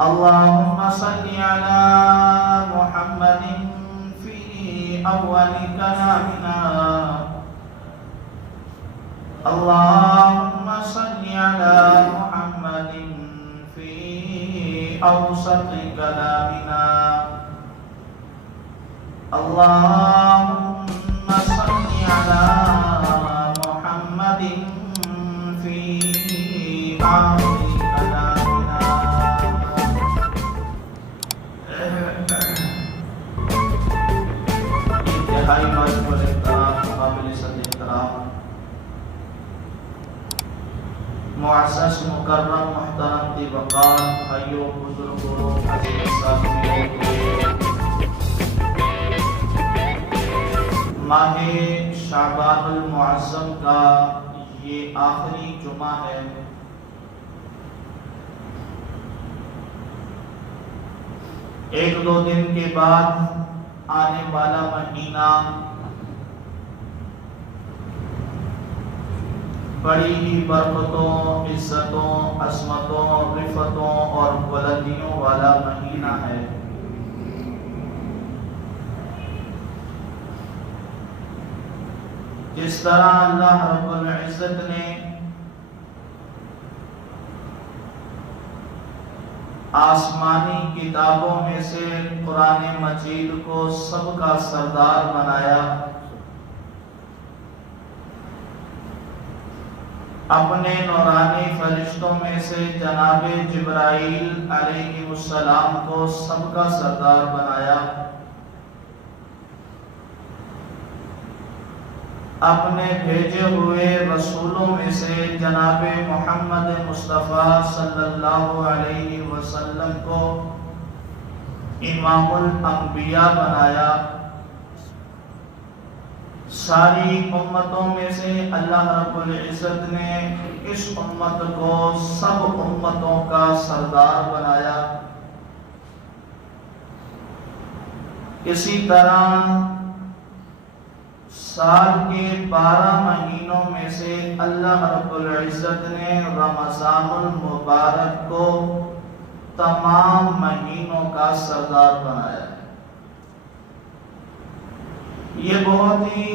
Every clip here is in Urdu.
اللهم صل على محمد في أول كلامنا. اللهم صل على محمد في أوسط كلامنا. اللهم صل على محمد في آخر كلامنا. انتہائی واجب الاحترام قابل صد احترام معزز مکرم محترم دی وقار بھائیو بزرگوں عزیز ساتھیوں، ماہ شعبان المعظم کا یہ آخری جمعہ ہے. ایک دو دن کے بعد آنے والا مہینہ بڑی ہی برکتوں، عزتوں، عظمتوں، رفتوں اور بلندیوں والا مہینہ ہے. جس طرح اللہ رب العزت نے آسمانی کتابوں میں سے قرآن مجید کو سب کا سردار بنایا، اپنے نورانی فرشتوں میں سے جناب جبرائیل علیہ السلام کو سب کا سردار بنایا، اپنے بھیجے ہوئے رسولوں میں سے جناب محمد مصطفیٰ صلی اللہ علیہ وسلم کو امام الانبیاء بنایا. ساری امتوں میں سے اللہ رب العزت نے اس امت کو سب امتوں کا سردار بنایا. اسی طرح سال کے 12 مہینوں میں سے اللہ رب العزت نے رمضان المبارک کو تمام مہینوں کا سردار بنایا. یہ بہت ہی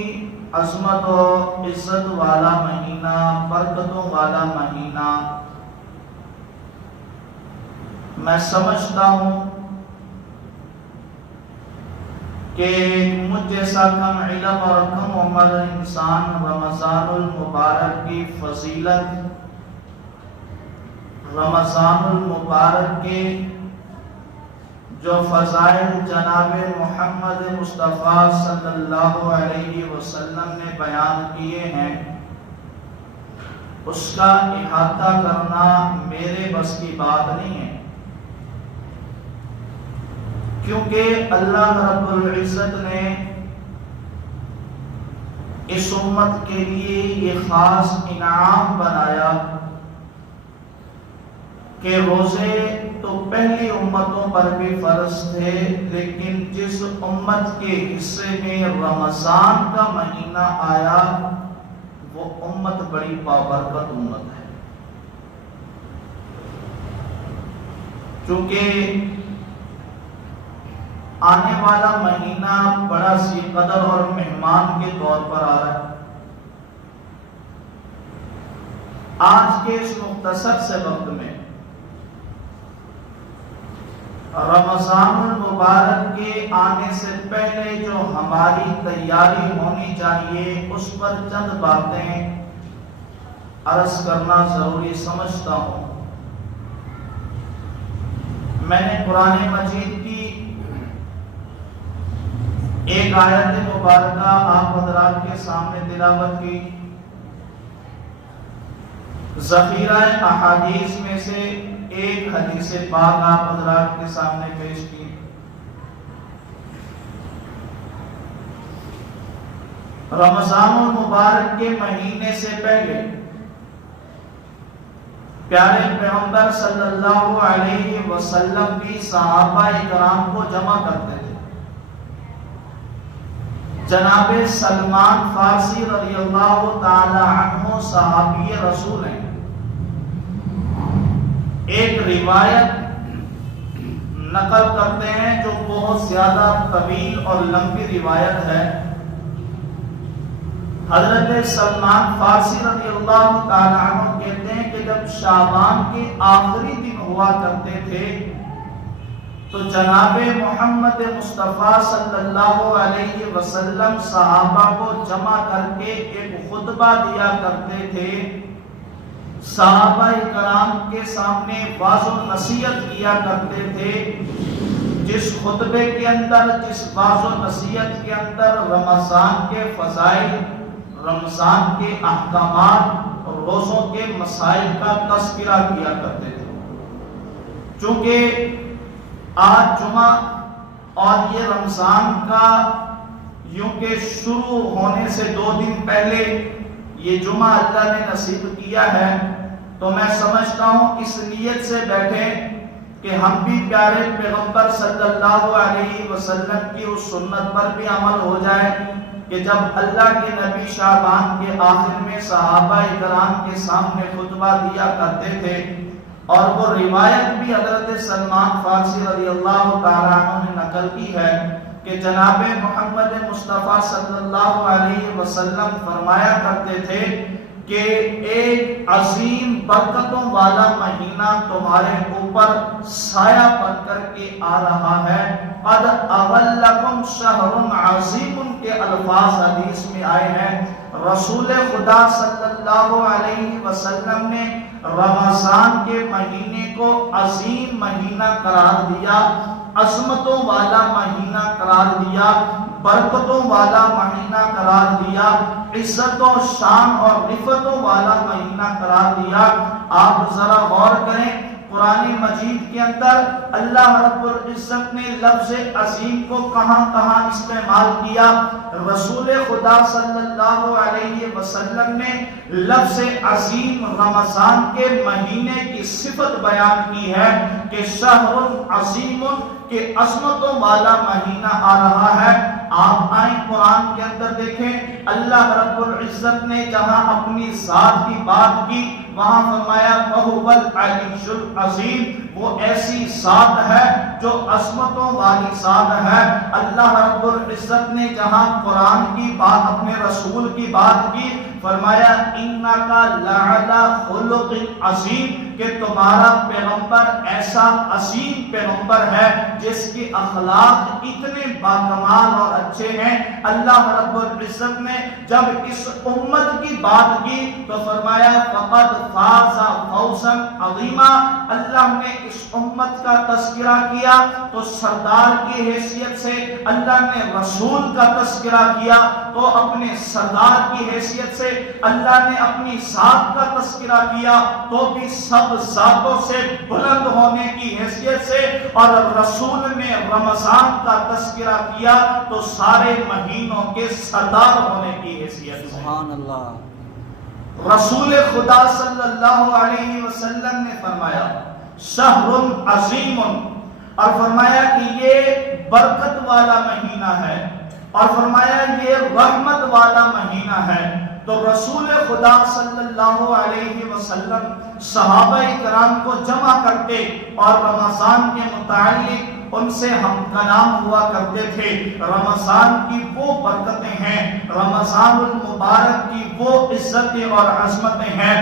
عظمت و عزت والا مہینہ، برکتوں والا مہینہ. میں سمجھتا ہوں کہ مجھ جیسا کم علم اور کم عمر انسان رمضان المبارک کی فضیلت، رمضان المبارک کے جو فضائل جناب محمد مصطفیٰ صلی اللہ علیہ وسلم نے بیان کیے ہیں، اس کا احاطہ کرنا میرے بس کی بات نہیں ہے. کیونکہ اللہ رب العزت نے اس امت کے لیے یہ خاص انعام بنایا کہ روزے تو پہلی امتوں پر بھی فرض تھے، لیکن جس امت کے حصے میں رمضان کا مہینہ آیا وہ امت بڑی بابرکت امت ہے. چونکہ آنے والا مہینہ بڑا سی قدر اور مہمان کے طور پر آ رہا ہے. آج کے اس مختصر سے وقت میں رمضان المبارک کے آنے سے پہلے جو ہماری تیاری ہونی چاہیے اس پر چند باتیں عرض کرنا ضروری سمجھتا ہوں. میں نے قرآن مجید کی ایک آیت مبارکہ آپ حضرات کے سامنے تلاوت کی، ذخیرہ احادیث میں سے ایک حدیث پاک آپ حضرات کے سامنے پیش کی. رمضان المبارک کے مہینے سے پہلے پیارے پیغمبر صلی اللہ علیہ وسلم بھی صحابہ کرام کو جمع کرتے تھے. جناب سلمان فارسی رضی اللہ تعالی عنہ صحابی رسول ہیں. ایک روایت نقل کرتے ہیں جو بہت زیادہ طویل اور لمبی روایت ہے۔ حضرت سلمان فارسی رضی اللہ تعالیٰ عنہ کہتے ہیں کہ جب شعبان کے آخری دن ہوا کرتے تھے تو جناب محمد مصطفیٰ صلی اللہ علیہ وسلم صحابہ کو جمع کر کے ایک خطبہ دیا کرتے تھے، صحابہ کرام کے سامنے واعظ و نصیحت کیا کرتے تھے، جس خطبے کے اندر، جس واعظ و نصیحت کے اندر رمضان کے فضائل، رمضان کے احکامات اور روزوں کے مسائل کا تذکرہ کیا کرتے تھے۔ چونکہ آج جمعہ اور یہ رمضان کا یوں کہ شروع ہونے سے 2 دن پہلے یہ جمعہ اللہ نے نصیب کیا ہے، تو میں سمجھتا ہوں اس نیت سے بیٹھے کہ ہم بھی پیارے پیغمبر صلی اللہ علیہ وسلم کی اس سنت پر بھی عمل ہو جائے کہ جب اللہ کے نبی شعبان کے آخر میں صحابہ کرام کے سامنے خطبہ دیا کرتے تھے، اور وہ روایت بھی حضرت سلمان فارسی رضی اللہ تعالیٰ عنہ نے نقل کی ہے کہ جناب محمد مصطفیٰ صلی اللہ علیہ وسلم فرمایا کرتے تھے کہ ایک عظیم برکتوں والا مہینہ تمہارے اوپر سایہ بن کر کے آ رہا ہے۔ قد اولکم شہر عظیم کے الفاظ حدیث میں آئے ہیں۔ رسول خدا صلی اللہ علیہ وسلم نے رمضان کے مہینے کو عظیم مہینہ قرار دیا، عظمتوں والا مہینہ قرار دیا، برکتوں والا مہینہ قرار دیا، عزت و شان اور رفتوں والا مہینہ قرار دیا۔ آپ ذرا غور کریں، قرآن مجید کے اندر اللہ رب العزت نے لفظ عظیم کو کہاں کہاں استعمال کیا؟ رسول خدا صلی اللہ علیہ وسلم نے لفظ عظیم رمضان کے مہینے کی صفت بیان کی ہے کہ شہر عظیم، کہ عظمتوں والا مہینہ آ رہا ہے۔ آپ آئیں قرآن کے اندر دیکھیں، اللہ رب العزت نے جہاں اپنی ذات کی بات کی وہاں فرمایا وَهُوَ الْعَلِيُّ الْعَظِيمُ، وہ ایسی ذات ہے جو عظمتوں والی ذات ہے۔ اللہ رب العزت نے جہاں قرآن کی بات، اپنے رسول کی بات کی، فرمایا إِنَّكَ لَعَلَىٰ خُلُقٍ عَظِيمٍ، کہ تمہارا پیغمبر ایسا عظیم پیغمبر ہے جس کی اخلاق اتنے باکمال اور اچھے ہیں۔ اللہ رب العزت نے جب اس امت کی بات کی تو فرمایا فَقَدْ فَازَ فَوْزًا عَظِيمًا، اللہ نے اس امت کا تذکرہ کیا تو سردار کی حیثیت سے، اللہ نے رسول کا تذکرہ کیا تو اپنے سردار کی حیثیت سے، اللہ نے اپنی ذات کا تذکرہ کیا تو بھی سب ذاتوں سے بلند ہونے کی حیثیت سے، اور رسول نے رمضان کا تذکرہ کیا تو سارے مہینوں کے سردار ہونے کی حیثیت سے۔ سبحان اللہ۔ رسول خدا صلی اللہ علیہ وسلم نے فرمایا شہر عظیم، اور فرمایا کہ یہ برکت والا مہینہ ہے، اور فرمایا یہ رحمت والا مہینہ ہے۔ تو رسول خدا صلی اللہ علیہ وسلم صحابہ کرام کو جمع کرتے اور رمضان کے متعلق ان سے ہم کلام ہوا کرتے تھے۔ رمضان کی وہ برکتیں ہیں، رمضان المبارک کی وہ عزتیں اور عظمتیں ہیں۔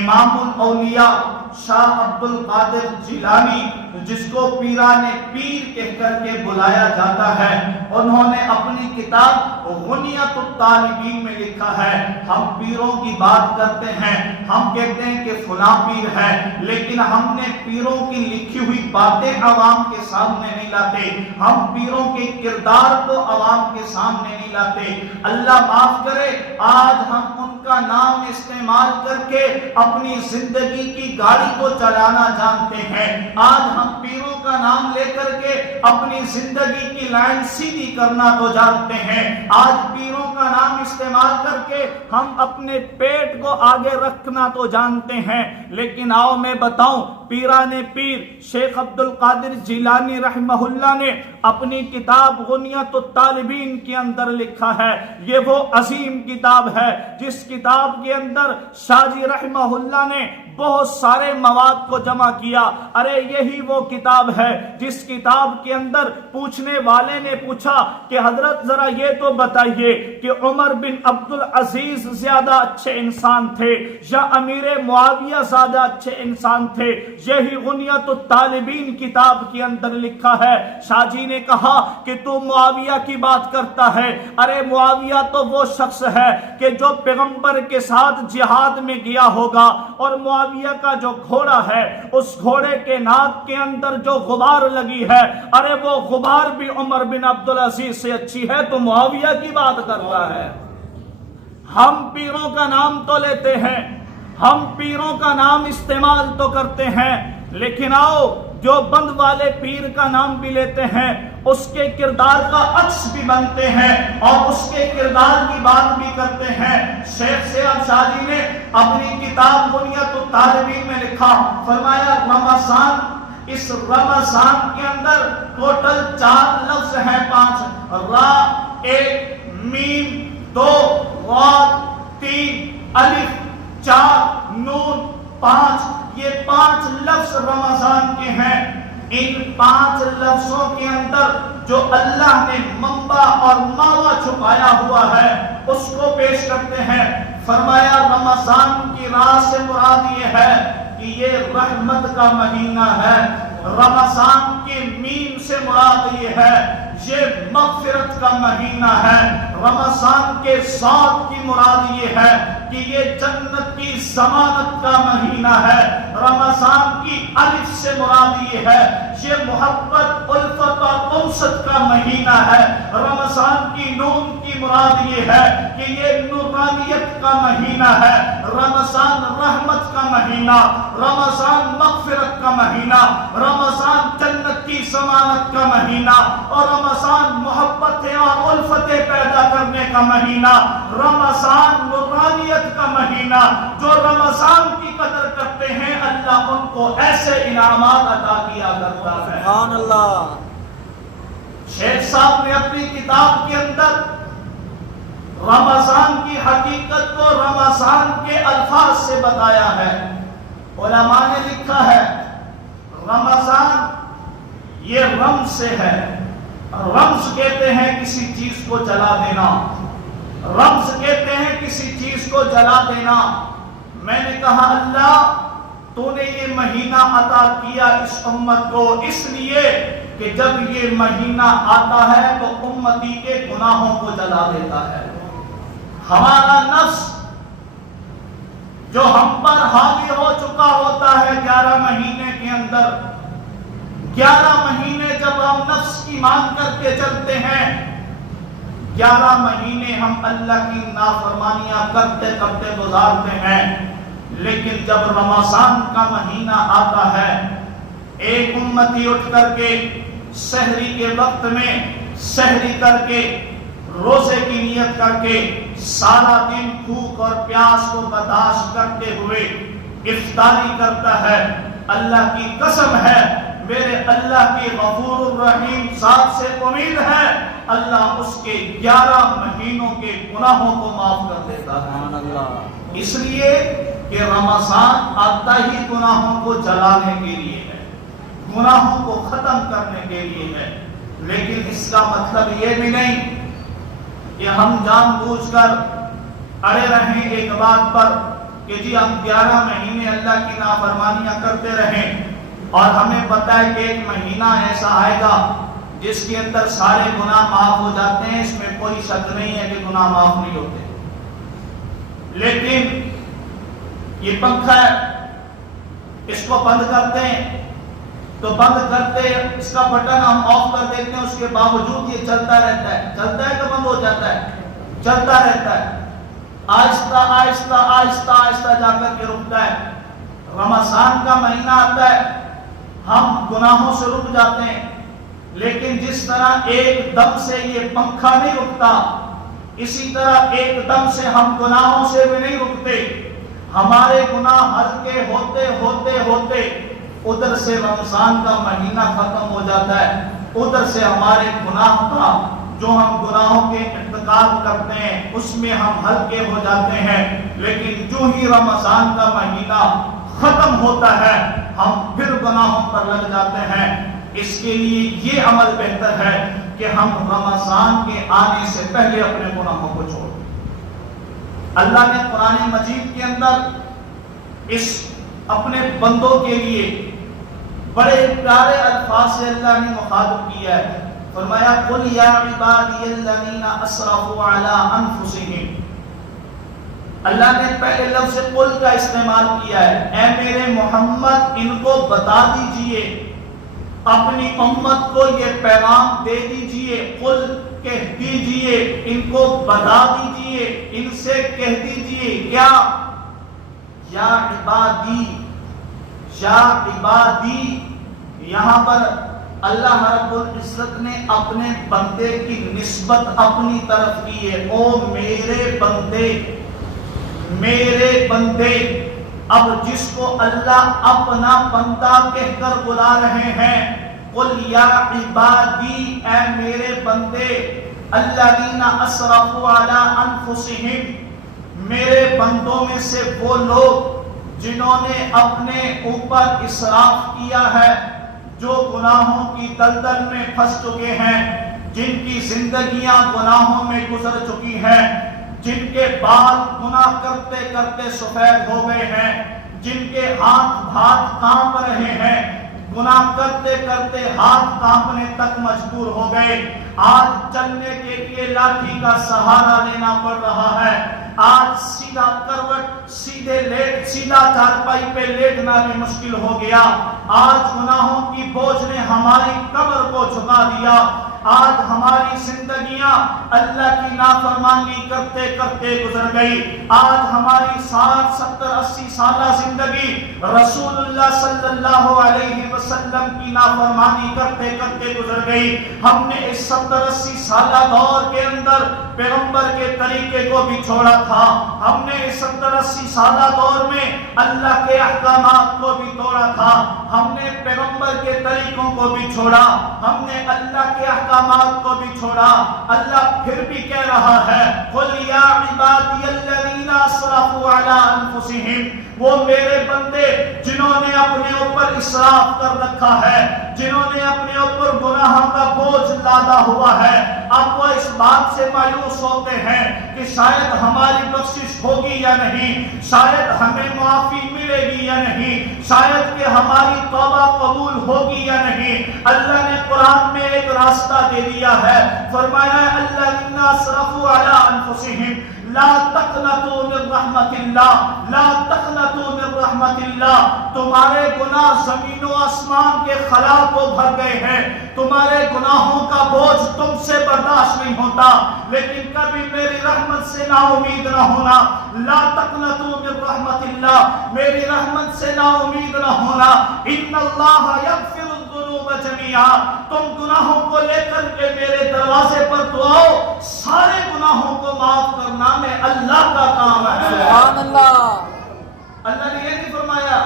امام الاولیاء شاہ عبد القادر جیلانی، جس کو پیران پیر کہہ کر کے بلایا جاتا ہے، انہوں نے اپنی کتاب غنیت الطالبین میں لکھا ہے، ہم پیروں کی بات کرتے ہیں، ہم کہتے ہیں کہ فلاں پیر ہے، لیکن ہم نے پیروں کی لکھی ہوئی باتیں عوام کے سامنے نہیں لاتے، ہم پیروں کے کردار کو عوام کے سامنے نہیں لاتے۔ اللہ معاف کرے، آج ہم ان کا نام استعمال کر کے اپنی زندگی کی گاڑی کو چلانا جانتے ہیں، آج ہم پیروں کا نام لے کر کے اپنی زندگی کی لائن سیدھی کرنا تو جانتے ہیں، آج پیروں کا نام استعمال کر کے ہم اپنے پیٹ کو آگے رکھنا تو جانتے ہیں، لیکن آؤ میں بتاؤں، پیران پیر شیخ عبد القادر جیلانی رحمہ اللہ نے اپنی کتاب غنیت الطالبین کے اندر لکھا ہے، یہ وہ عظیم کتاب ہے جس کتاب کے اندر شاہ جی رحمہ اللہ نے بہت سارے مواد کو جمع کیا. ارے یہی وہ کتاب ہے جس کتاب کے اندر پوچھنے والے نے پوچھا کہ حضرت ذرا یہ تو بتائیے کہ عمر بن عبد العزیز زیادہ اچھے انسان تھے یا امیر معاویہ زیادہ اچھے انسان تھے؟ یہی غنیت الطالبین کتاب کے اندر لکھا ہے. شاہ جی نے کہا کہ تو معاویہ کی بات کرتا ہے. ارے معاویہ تو وہ شخص ہے کہ جو پیغمبر کے ساتھ جہاد میں گیا ہوگا، اور معاویہ کا جو گھوڑا ہے اس گھوڑے کے ناک کے اندر جو غبار لگی ہے، ارے وہ غبار بھی عمر بن عبد العزیز سے اچھی ہے. تو معاویہ کی بات کرتا ہے. ہم پیروں کا نام تو لیتے ہیں، ہم پیروں کا نام استعمال تو کرتے ہیں، لیکن آؤ جو بند والے پیر کا نام بھی لیتے ہیں اس کے کردار کا عکس بھی بنتے ہیں اور اس کے کردار کی بات بھی کرتے ہیں. شیخ سیاب شاہ جی نے اپنی کتاب بنیت الطالبین میں لکھا، فرمایا رمضان، اس رمضان کے اندر ٹوٹل 4 لفظ ہیں، 5 را، 1 میم، 2 غاد، 3 الف، 4 نون، 5. یہ 5 لفظ رمضان کے ہیں. ان 5 لفظوں کے اندر جو اللہ نے منبع اور ماوا چھپایا ہوا ہے اس کو پیش کرتے ہیں. فرمایا رمضان کی راہ سے مراد یہ ہے کہ یہ رحمت کا مہینہ ہے. رمضان کی میم سے مراد یہ ہے یہ مغفرت کا مہینہ ہے. رمضان کے صاد کی مراد یہ ہے کہ یہ جنت کی ضمانت کا مہینہ ہے. رمضان کی الف سے مراد یہ ہے یہ محبت، الفت اور انست کا مہینہ ہے. رمضان کی نون کی مراد یہ ہے کہ یہ نورانیت کا مہینہ ہے. رمضان رحمت کا مہینہ، رمضان مغفرت کا مہینہ، رمضان جنت کی ضمانت کا مہینہ، اور رمضان محبتیں اور الفتیں پیدا کرنے کا مہینہ. رمضان نورانیت کا مہینہ. جو رمضان کی قدر کرتے ہیں اللہ ان کو ایسے انعامات عطا کیا کرتا ہے. سبحان اللہ. شیخ صاحب نے اپنی کتاب کے اندر رمضان کی حقیقت کو رمضان کے الفاظ سے بتایا ہے. علماء نے لکھا ہے رمضان یہ رمز سے ہے. رمز کہتے ہیں کسی چیز کو جلا دینا، رمز کہتے ہیں کسی چیز کو جلا دینا. میں نے کہا اللہ تو نے یہ مہینہ عطا کیا اس امت کو اس لیے کہ جب یہ مہینہ آتا ہے تو امتی کے گناہوں کو جلا دیتا ہے. ہمارا نفس جو ہم پر حاوی ہو چکا ہوتا ہے 11 مہینے کے اندر، 11 مہینے جب ہم نفس کی مان کر کے چلتے ہیں، 11 مہینے ہم اللہ کی نافرمانیاں کرتے کرتے گزارتے ہیں. لیکن جب رمضان کا مہینہ آتا ہے ایک امتی اٹھ کر کے سحری کے وقت میں سحری کر کے روزے کی نیت کر کے سارا دن بھوک اور پیاس کو برداشت کرتے ہوئے افطاری کرتا ہے. اللہ کی قسم ہے میرے اللہ کی غفور الرحیم ذات سے امید ہے اللہ اس کے 11 مہینوں کے گناہوں کو معاف کر دیتا ہے. اس لیے کہ رمضان آتا ہی گناہوں کو جلانے کے لیے ہے، گناہوں کو ختم کرنے کے لیے ہے. لیکن اس کا مطلب یہ بھی نہیں کہ ہم جان بوجھ کر اڑے رہیں ایک بات پر کہ جی ہم 11 مہینے اللہ کی نافرمانیاں کرتے رہیں اور ہمیں پتہ ہے کہ ایک مہینہ ایسا آئے گا جس کے اندر سارے گناہ معاف ہو جاتے ہیں. اس میں کوئی شک نہیں ہے کہ گناہ معاف نہیں ہوتے. لیکن یہ پنکھا ہے اس کو بند کرتے ہیں تو بند کرتے اس کا بٹن ہم آف کر دیتے ہیں، اس کے باوجود یہ چلتا رہتا ہے. چلتا ہے کہ بند ہو جاتا ہے؟ چلتا رہتا ہے. آہستہ آہستہ آہستہ آہستہ جا کر کے رکتا ہے. رمضان کا مہینہ آتا ہے ہم گناہوں سے رک جاتے ہیں. لیکن جس طرح ایک دم سے یہ پنکھا نہیں رکتا اسی طرح ایک دم سے ہم گناہوں سے بھی نہیں رکتے. ہمارے گناہ ہلکے ہوتے ہوتے ہوتے ادھر سے رمضان کا مہینہ ختم ہو جاتا ہے. ادھر سے ہمارے گناہ کا جو ہم گناہوں کے ارتکاب کرتے ہیں اس میں ہم ہلکے ہو جاتے ہیں. لیکن جو ہی رمضان کا مہینہ ختم ہوتا ہے ہم پھر گناہوں پر لگ جاتے ہیں۔ اس کے لیے یہ عمل بہتر ہے کہ ہم رمضان کے آنے سے پہلے اپنے گناہوں کو چھوڑ دیں۔ اللہ نے قرآن مجید کے اندر اس اپنے بندوں کے لیے بڑے پیارے الفاظ سے اللہ نے مخاطب کیا ہے۔ فرمایا قل یا عبادی الذین اسرفوا علی انفسہم۔ اللہ نے پہلے لفظ قل کا استعمال کیا ہے، اے میرے محمد ان کو بتا دیجئے، اپنی امت کو یہ پیغام دے دیجئے، قل کہہ دیجئے، ان کو بتا دیجئے، ان سے کہہ دیجئے کیا؟ یا عبادی، یا عبادی، یہاں پر اللہ رب العزت نے اپنے بندے کی نسبت اپنی طرف کی ہے، او میرے بندے، میرے بندے۔ اب جس کو اللہ اپنا بندہ کہہ کر بلا رہے ہیں، قل یا عبادی، اے میرے بندے، الذین اسرفوا علی انفسہم، میرے بندوں میں سے وہ لوگ جنہوں نے اپنے اوپر اسراف کیا ہے، جو گناہوں کی دلدل میں پھنس چکے ہیں، جن کی زندگیاں گناہوں میں گزر چکی ہیں، جن کے بال گناہ کرتے کرتے سفید ہو گئے ہیں، جن کے ہاتھ کانپ رہے ہیں، گناہ کرتے کرتے ہاتھ کانپنے تک مجبور ہو گئے، آج چلنے کے لیے لاٹھی کا سہارا لینا پڑ رہا ہے، آج سیدھا کروٹ سیدھا چارپائی پہ لیٹنا بھی مشکل ہو گیا، آج گناہوں کی بوجھ نے ہماری کمر کو جھکا دیا، آج ہماری زندگیاں اللہ کی نافرمانی کرتے کرتے گزر گئی، آج ہماری 60 70 80 سالہ زندگی رسول اللہ صلی اللہ علیہ وسلم کی نافرمانی کرتے کرتے گزر گئی۔ ہم نے اس 70 80 سالہ دور کے اندر پیغمبر کے طریقے کو بھی چھوڑا تھا، ہم نے اس 70 80 سالہ دور میں اللہ کے احکامات کو بھی توڑا تھا، ہم نے پیغمبر کے طریقوں کو بھی چھوڑا، ہم نے اللہ کے احکامات کو بھی چھوڑا۔ اللہ پھر بھی کہہ رہا ہے قل یا عبادی الذین اسرفوا علی انفسہم، وہ میرے بندے جنہوں نے اپنے اوپر اسراف کر رکھا ہے، جنہوں نے اپنے اوپر گناہوں کا بوجھ لادا ہوا ہے، اب وہ اس بات سے مایوس ہوتے ہیں کہ شاید ہماری بخشش ہوگی یا نہیں، شاید ہمیں معافی ملے گی یا نہیں، شاید کہ ہماری توبہ قبول ہوگی یا نہیں۔ اللہ نے قرآن میں ایک راستہ دے دیا ہے، فرمایا الذین اسرفوا علی انفسہم لا تقنطوا من رحمت اللہ، لا تقنطوا من رحمت اللہ، تمہارے گناہ زمین و آسمان کے خلا کو بھر گئے ہیں، تمہارے گناہوں کا بوجھ تم سے برداشت نہیں ہوتا، لیکن کبھی میری رحمت سے نا امید نہ ہونا، لا تقنطوا من رحمت اللہ، میری رحمت سے نا امید نہ ہونا، ان اللہ یغفر الذنوب جميعا، تم گناہوں کو لے کر کے میرے دروازے پر تو آؤ، سارے گناہوں کو معاف کرنا میں اللہ کا کام ہے۔ سبحان اللہ۔ اللہ نے یہ نہیں فرمایا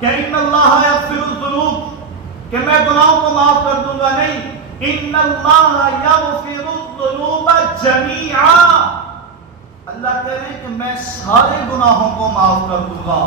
کہ ان اللہ یغفر الذنوب، کہ میں گناہوں کو معاف کر دوں گا، نہیں، ان اللہ یغفر الذنوب جميعا، اللہ کہہ رہے ہیں کہ میں سارے گناہوں کو معاف کر دوں گا،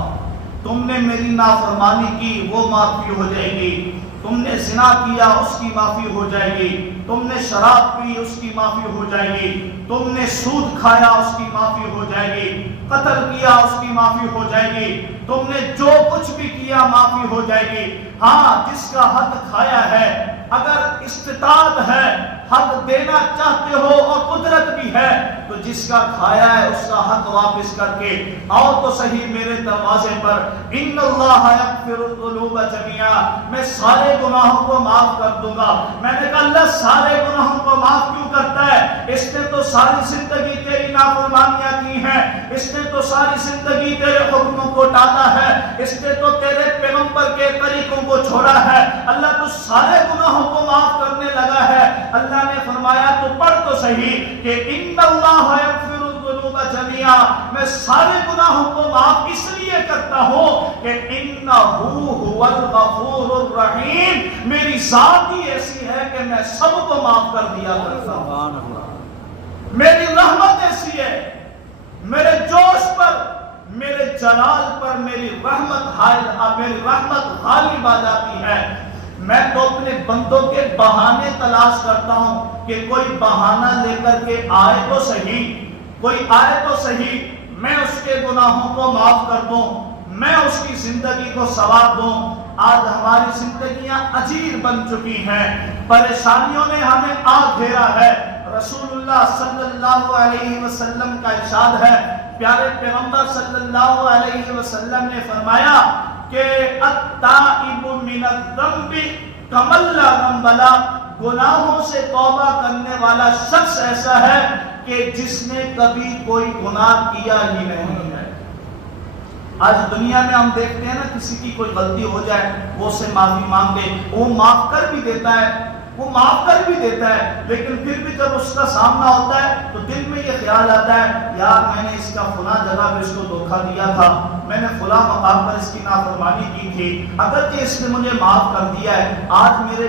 تم نے میری نافرمانی کی وہ معافی ہو جائے گی، تم نے زنا کیا اس کی معافی ہو جائے گی، تم نے شراب پی اس کی معافی ہو جائے گی، تم نے سود کھایا اس کی معافی ہو جائے گی، قتل کیا اس کی معافی ہو جائے گی، تم نے جو کچھ بھی کیا معافی ہو جائے گی۔ ہاں، جس کا حق کھایا ہے، اگر استطاعت ہے، حق دینا چاہتے ہو اور قدرت بھی ہے، تو جس کا کھایا ہے اس کا حق واپس کر کے آؤ تو صحیح میرے دروازے پر، ان اللہ یغفر الذنوب جميعا، میں سارے گناہوں کو معاف کر دوں گا۔ میں نے کہا اللہ سارے گناہوں کو معاف کیوں کرتا ہے؟ اس نے تو ساری زندگی تیری نافرمانیاں کی ہیں، اس نے تو ساری زندگی تیرے حکموں کو ٹالا ہے، اس نے تو تیرے پیغمبر کے طریقوں کو چھوڑا ہے، اللہ تو سارے گناہوں کو معاف کرنے لگا ہے۔ اللہ نے فرمایا تو پڑھ تو صحیح کہ ان اللہ یغفر الذنوب جميعا، میں سارے گناہوں کو معاف اس لیے کرتا ہوں کہ انہ هو الغفور الرحیم، میری ذات ہی ایسی ہے کہ میں سب کو معاف کر دیا کرتا ہوں، میری رحمت ایسی ہے، میرے جوش پر میرے جلال پر میری رحمت غالب آ جاتی ہے۔ میں تو اپنے بندوں کے بہانے تلاش کرتا ہوں کہ کوئی بہانہ لے کر کے آئے تو صحیح، میں اس کے گناہوں کو معاف کر دوں، میں اس کی زندگی کو ثواب دوں۔ آج ہماری زندگیاں اجیر بن چکی ہیں، پریشانیوں نے ہمیں آ گھیرا ہے۔ رسول اللہ صلی اللہ علیہ وسلم کا ارشاد ہے، پیارے پیغمبر صلی اللہ علیہ وسلم نے فرمایا کہ التائب من الذنب کمن لا ذنب لہ، گناہوں سے توبہ کرنے والا شخص ایسا ہے کہ جس نے کبھی کوئی گناہ کیا ہی نہیں ہے۔ آج دنیا میں ہم دیکھتے ہیں نا، کسی کی کوئی غلطی ہو جائے وہ اس سے معافی مانگے، وہ معاف کر بھی دیتا ہے، لیکن پھر بھی جب اس کا سامنا ہوتا ہے تو دل میں یہ خیال آتا ہے، یار میں نے اس کا فلاں جگہ پہ اس کو دھوکہ دیا تھا، میں نے فلاں مقام پر اس کی نافرمانی کی تھی، اگرچہ اس نے مجھے معاف کر دیا ہے، آج میرے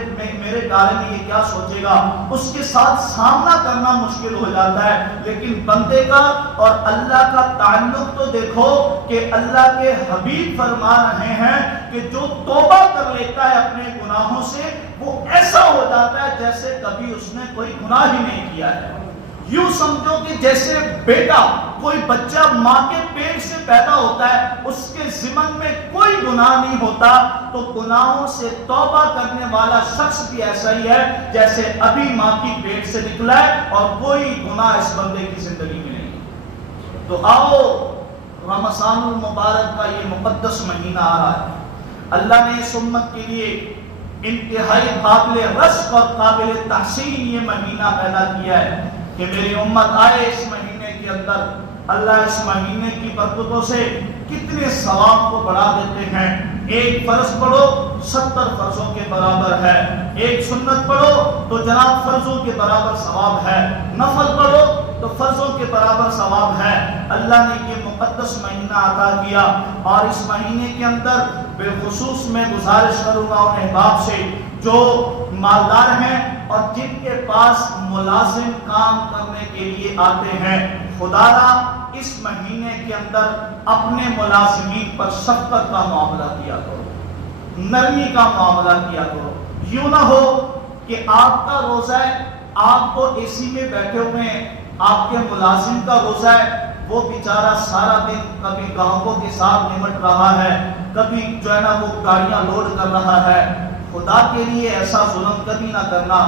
بارے میں یہ کیا سوچے گا، اس کے ساتھ سامنا کرنا مشکل ہو جاتا ہے۔ لیکن بندے کا اور اللہ کا تعلق تو دیکھو کہ اللہ کے حبیب فرما رہے ہیں کہ جو توبہ کر لیتا ہے اپنے گناہوں سے، وہ ایسا ہو جاتا ہے جیسے کبھی اس نے کوئی گناہ ہی نہیں کیا ہے۔ یوں سمجھو کہ جیسے بیٹا، کوئی بچہ ماں کے پیٹ سے پیدا ہوتا ہے، اس کے ذمن میں کوئی گناہ نہیں ہوتا، تو گناہوں سے توبہ کرنے والا شخص بھی ایسا ہی ہے جیسے ابھی ماں کی پیٹ سے نکلا ہے اور کوئی گناہ اس بندے کی زندگی میں نہیں۔ تو آؤ، رمضان المبارک کا یہ مقدس مہینہ آ رہا ہے، اللہ نے اس امت کے لیے انتہائی قابل رشک اور قابل تحسین یہ مہینہ پیدا کیا ہے کہ میری امت آئے اس مہینے کے اندر۔ اللہ اس مہینے کی برکتوں سے کتنے ثواب کو بڑھا دیتے ہیں۔ ایک فرض پڑھو 70 فرضوں کے برابر ہے، ایک سنت پڑھو تو جناب فرضوں کے برابر ثواب ہے، نفل پڑھو تو فرضوں کے برابر ثواب ہے۔ اللہ نے یہ مقدس مہینہ عطا کیا، اور اس مہینے کے اندر بالخصوص میں گزارش کروں گا ان احباب سے جو مالدار ہیں اور جن کے پاس ملازم کام کرنے کے لیے آتے ہیں، خدا را اس مہینے کے اندر اپنے ملازمین پر شفقت کا معاملہ کیا کرو، نرمی کا معاملہ کیا کرو۔ یوں نہ ہو کہ آپ کا روزہ ہے، آپ تو اے سی میں بیٹھے ہوئے ہیں، آپ کے ملازم کا روزہ ہے، وہ بیچارہ سارا دن کبھی گاہکوں کے ساتھ نمٹ رہا ہے، کبھی جو ہے نا وہ گاڑیاں لوڈ کر رہا ہے۔ خدا کے لیے ایسا ظلم کبھی نہ کرنا،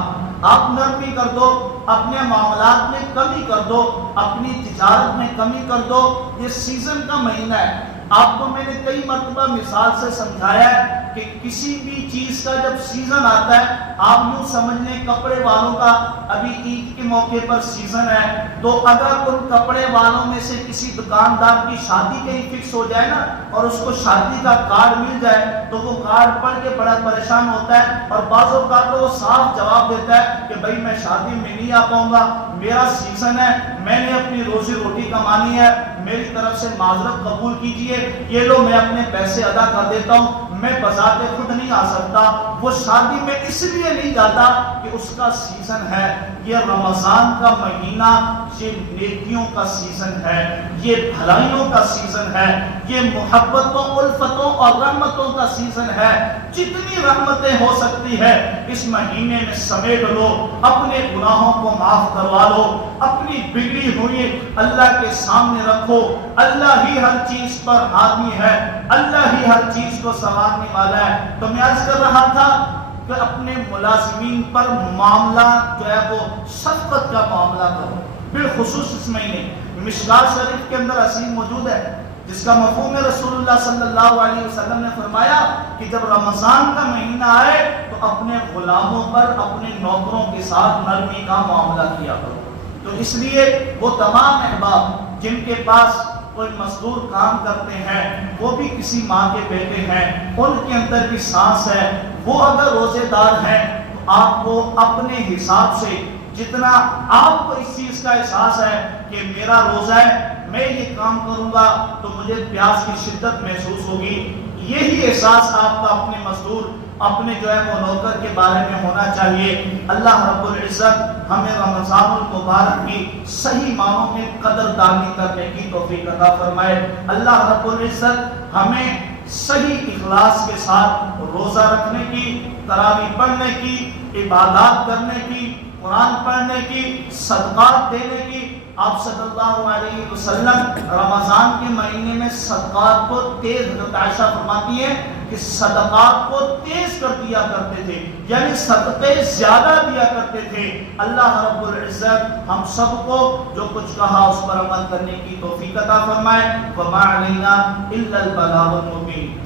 آپ نرمی کر دو، اپنے معاملات میں کمی کر دو، اپنی تجارت میں کمی کر دو۔ یہ سیزن کا مہینہ ہے، آپ کو میں نے کئی مرتبہ مثال سے سمجھایا ہے کہ کسی بھی چیز کا جب سیزن آتا ہے، آپ یوں سمجھ لیں کپڑے والوں کا ابھی عید کے موقع پر سیزن ہے، تو اگر ان کپڑے والوں میں سے کسی دکاندار کی شادی کہیں فکس ہو جائے نا اور اس کو شادی کا کارڈ مل جائے تو وہ کارڈ پڑھ کے بڑا پریشان ہوتا ہے، اور بعض اوقات تو وہ صاف جواب دیتا ہے کہ بھائی میں شادی میں نہیں آ پاؤں گا، میرا سیزن ہے، میں نے اپنی روزی روٹی کمانی ہے، میری طرف سے معذرت قبول کیجئے، یہ لو میں اپنے پیسے ادا کر دیتا ہوں، میں بذات خود نہیں آ سکتا۔ وہ شادی میں اس لیے نہیں جاتا کہ اس کا سیزن ہے۔ یہ رمضان کا مہینہ یہ نیکیوں کا سیزن ہے، یہ بھلائیوں کا سیزن ہے، یہ محبتوں، الفتوں اور رحمتوں کا سیزن ہے۔ جتنی رحمتیں ہو سکتی ہے اس مہینے میں سمیٹ لو، اپنے گناہوں کو معاف کروا لو، اپنی بگڑی ہوئی اللہ کے سامنے رکھو۔ اللہ ہی ہر چیز پر حامی ہے، اللہ ہی ہر چیز کو سنوارنے والا ہے۔ تو میں عرض کر رہا تھا کہ اپنے ملازمین پر معاملہ جو ہے وہ شفقت کا معاملہ کرو، بالخصوص اس مہینے۔ مشکات شریف کے اندر حدیث موجود ہے جس کا مفہوم ہے، رسول اللہ صلی اللہ علیہ وسلم نے فرمایا کہ جب رمضان کا مہینہ آئے تو اپنے غلاموں پر، اپنے نوکروں کے ساتھ نرمی کا معاملہ کیا کرو۔ تو اس لیے وہ تمام احباب جن کے پاس کوئی مزدور کام کرتے ہیں، وہ بھی کسی ماں کے بیٹے ہیں، ان کے اندر بھی سانس ہے، وہ اگر روزے دار ہیں تو آپ کو اپنے حساب سے جتنا آپ کو اس چیز کا احساس ہے کہ میرا روزہ ہے، میں یہ کام کروں گا تو مجھے پیاس کی شدت محسوس ہوگی، یہی احساس آپ کا اپنے مزدور اپنے جو ہے وہ نوکر کے بارے میں ہونا چاہیے۔ اللہ رب العزت ہمیں رمضان المبارک کی صحیح معنوں میں قدردانی کرنے کی توفیق عطا فرمائے۔ اللہ رب العزت ہمیں صحیح اخلاص کے ساتھ روزہ رکھنے کی، تراویح پڑھنے کی، عبادات کرنے کی، قرآن پڑھنے کی، صدقات دینے کی۔ آپ صلی اللہ علیہ وسلم رمضان کے مہینے میں صدقات کو تیز، حضرت عائشہ فرماتی ہے کہ صدقات کو تیز کر دیا کرتے تھے، یعنی صدقے زیادہ دیا کرتے تھے۔ اللہ رب العزت ہم سب کو جو کچھ کہا اس پر عمل کرنے کی توفیق عطا فرمائے۔ وما علینا الا البلاغ المبین۔